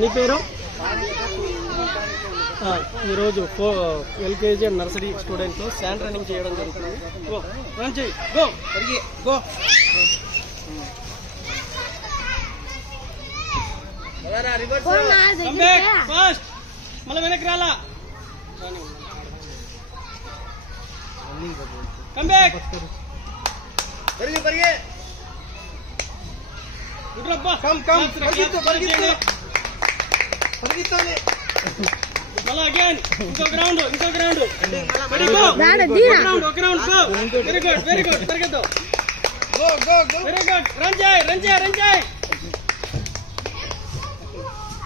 నీ పేరు? ఈరోజు LKG and nursery students sand running చేయడం జరుగుతుంది. గో రన్ చేయి, గో గో. ఫాస్ట్ మళ్ళీ వెనక్కి రాలా. Come back. మళ్ళా అగైన్ ఇంకొక round. Very good. Very good. పరిగెత్తు. Very good. రన్ చేయి.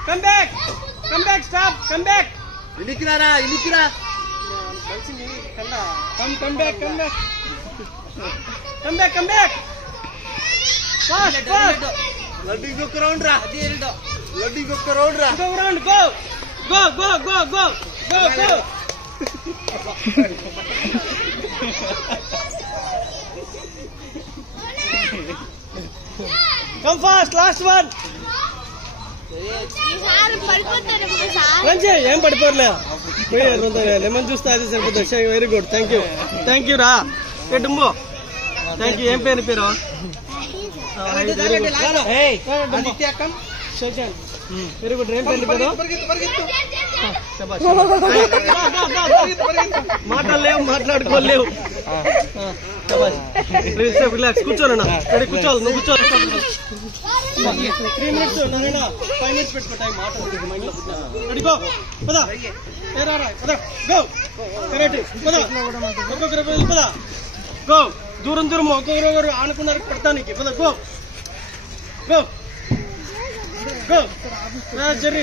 Come back. Stop. Come back. ఇలికిరా. Come back. Fast. Loading go round ra. Go round. Go. Come fast. Last one. ఏం పడిపోర్లే. Lemon juice తాగితే సరిపోతుంది. Very good. Thank you రా. Dumbo thank you. ఏం పేరు? Very good. ఏం పేరు? మాట్లాడుకోలేవు. రిలాక్స్. కూర్చోనా. కూర్చోవాలి. నువ్వు కూర్చోవాలి. 3 minutes 5 minutes పెట్టుకో. టైం మాట్లాడుతుంది మైండ్ లో. Ready go. పదా గో. కరెక్ట్. పదా గో. దూరం ఒక్కొక్కరు ఆనుకున్నారు పడతానికి. పద గో. జర్రీ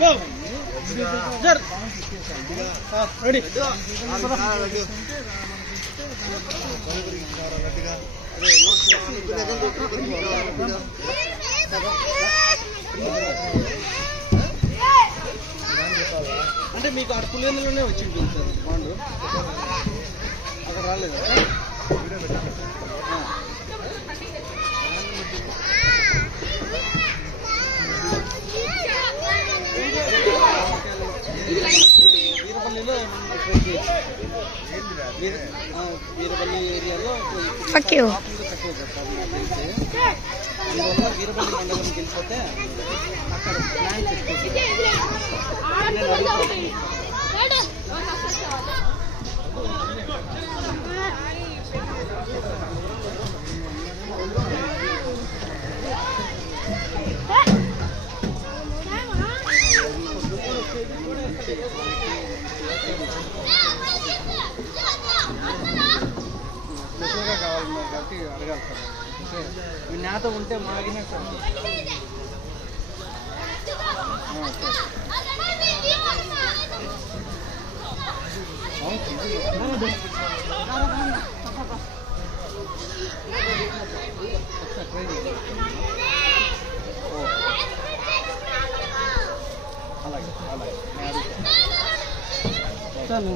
గో. రెడీ. అంటే మీకు అక్కడ పులివెందులోనే వచ్చింది బాండు, అక్కడ రాలేదు. వీరపల్లి ఏరియాలో అందువల్ల వీరపల్లి మండలంకి వెళ్ళిపోతే అక్కడ ప్లాన్ స్పెషల్గా కావాలి కాబట్టి అడగాలి సార్. మీ నేత ఉంటే మాగినే సార్. అలాగే చలో.